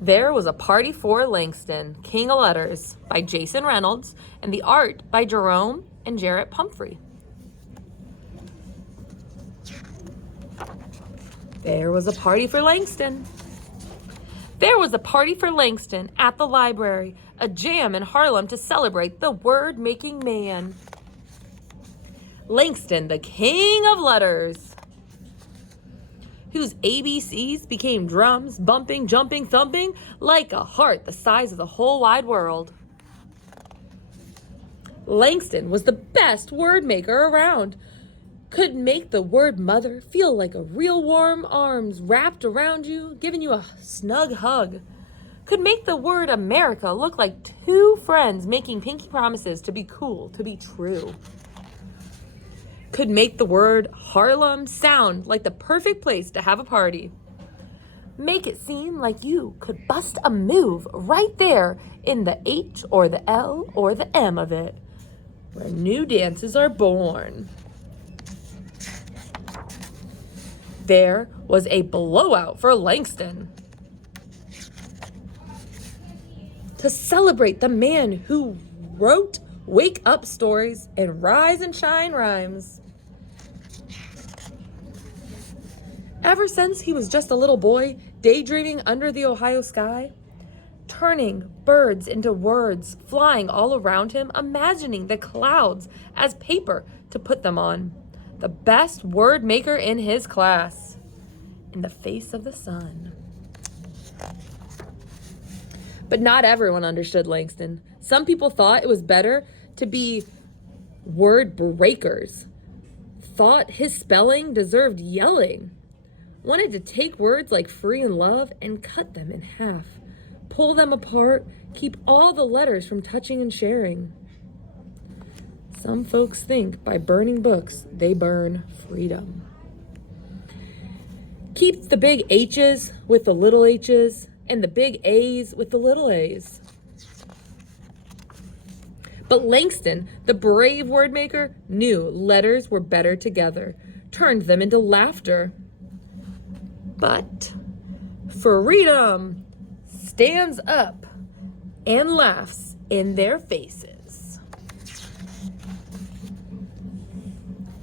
There was a party for Langston, King of Letters, by Jason Reynolds, and the art by Jerome and Jarrett Pumphrey. There was a party for Langston. There was a party for Langston at the library, a jam in Harlem to celebrate the word-making man. Langston, the King of Letters, whose ABCs became drums, bumping, jumping, thumping, like a heart the size of the whole wide world. Langston was the best word maker around. Could make the word mother feel like a real warm arms wrapped around you, giving you a snug hug. Could make the word America look like two friends making pinky promises to be cool, to be true. Could make the word Harlem sound like the perfect place to have a party. Make it seem like you could bust a move right there in the H or the L or the M of it, where new dances are born. There was a blowout for Langston to celebrate the man who wrote wake up stories and rise and shine rhymes. Ever since he was just a little boy, daydreaming under the Ohio sky, turning birds into words, flying all around him, imagining the clouds as paper to put them on. The best word maker in his class, in the face of the sun. But not everyone understood Langston. Some people thought it was better to be word breakers, thought his spelling deserved yelling, wanted to take words like free and love and cut them in half, pull them apart, keep all the letters from touching and sharing. Some folks think by burning books, they burn freedom. Keep the big H's with the little h's and the big A's with the little a's. But Langston, the brave word maker, knew letters were better together, turned them into laughter. But freedom stands up and laughs in their faces.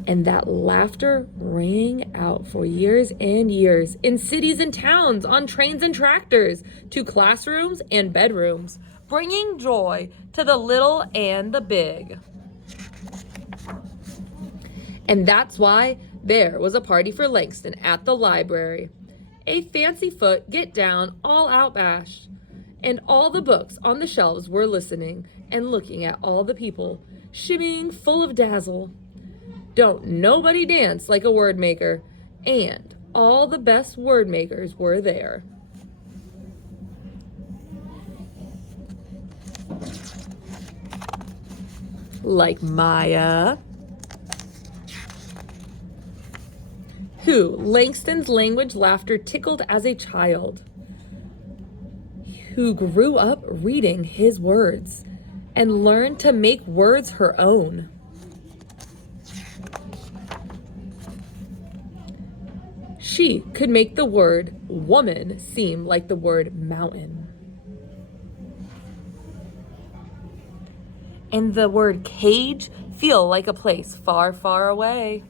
And that laughter rang out for years and years in cities and towns, on trains and tractors, to classrooms and bedrooms, bringing joy to the little and the big. And that's why there was a party for Langston at the library. A fancy foot, get down, all out bash. And all the books on the shelves were listening and looking at all the people, shimmying full of dazzle. Don't nobody dance like a word maker, and all the best word makers were there. Like Maya, who Langston's language laughter tickled as a child, who grew up reading his words and learned to make words her own. She could make the word woman seem like the word mountain. And the word cage feel like a place far, far away.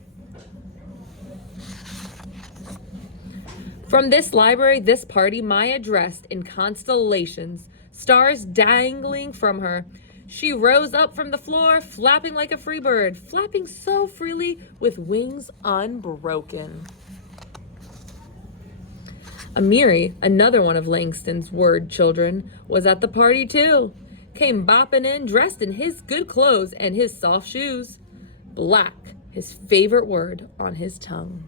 From this library, this party, Maya dressed in constellations, stars dangling from her. She rose up from the floor, flapping like a free bird, flapping so freely with wings unbroken. Amiri, another one of Langston's word children, was at the party too. Came bopping in, dressed in his good clothes and his soft shoes. Black, his favorite word on his tongue.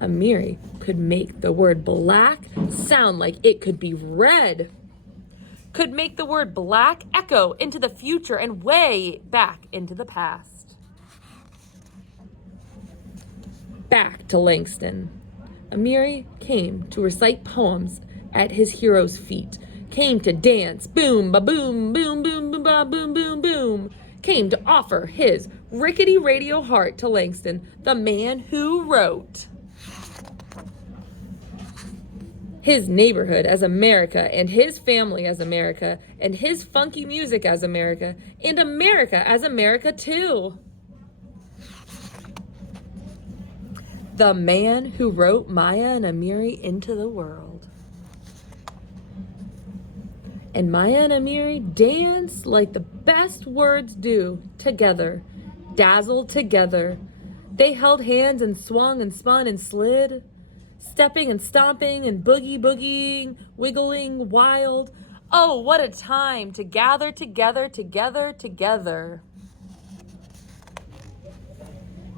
Amiri could make the word black sound like it could be red. Could make the word black echo into the future and way back into the past. Back to Langston. Amiri came to recite poems at his hero's feet, came to dance, boom, ba-boom, boom, boom, boom, ba, boom, boom, boom, came to offer his rickety radio heart to Langston, the man who wrote. his neighborhood as America, and his family as America, and his funky music as America, and America as America too. The man who wrote Maya and Amiri into the world. And Maya and Amiri danced like the best words do, together, dazzled together. They held hands and swung and spun and slid, stepping and stomping and boogie-boogieing, wiggling wild. Oh, what a time to gather together, together, together.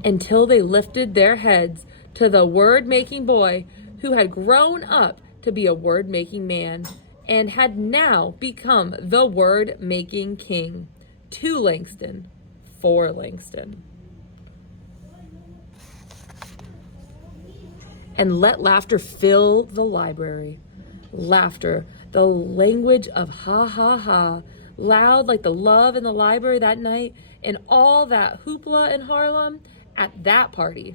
Until they lifted their heads to the word-making boy who had grown up to be a word-making man and had now become the word-making king. To Langston, for Langston. And let laughter fill the library. Laughter, the language of ha ha ha, loud like the love in the library that night and all that hoopla in Harlem at that party,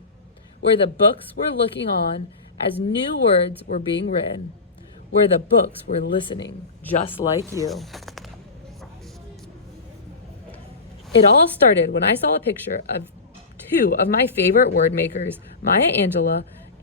where the books were looking on as new words were being written, where the books were listening just like you. It all started when I saw a picture of two of my favorite word makers, Maya Angelou